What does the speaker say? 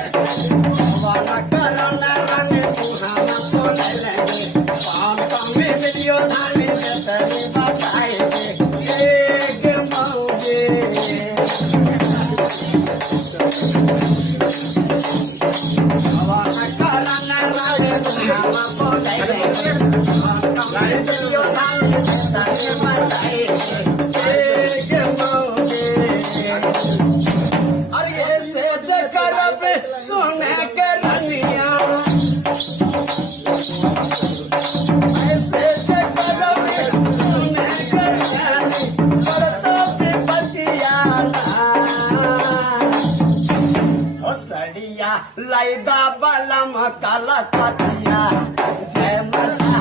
वाला करना रंग सुहाना बोले लगे पाम कमे मिलियो नानी तेरे बताए एक मौजे वाला करना रंग सुहाना बोले लगे पाम कमे मिलियो नानी तेरे बताए एक मौजे अरे से जकरब सुने के रनिया ऐसे जकरब सुने के रनिया करतो विपतिया हो सड़िया लैदा बलम काला कतिया जय मजा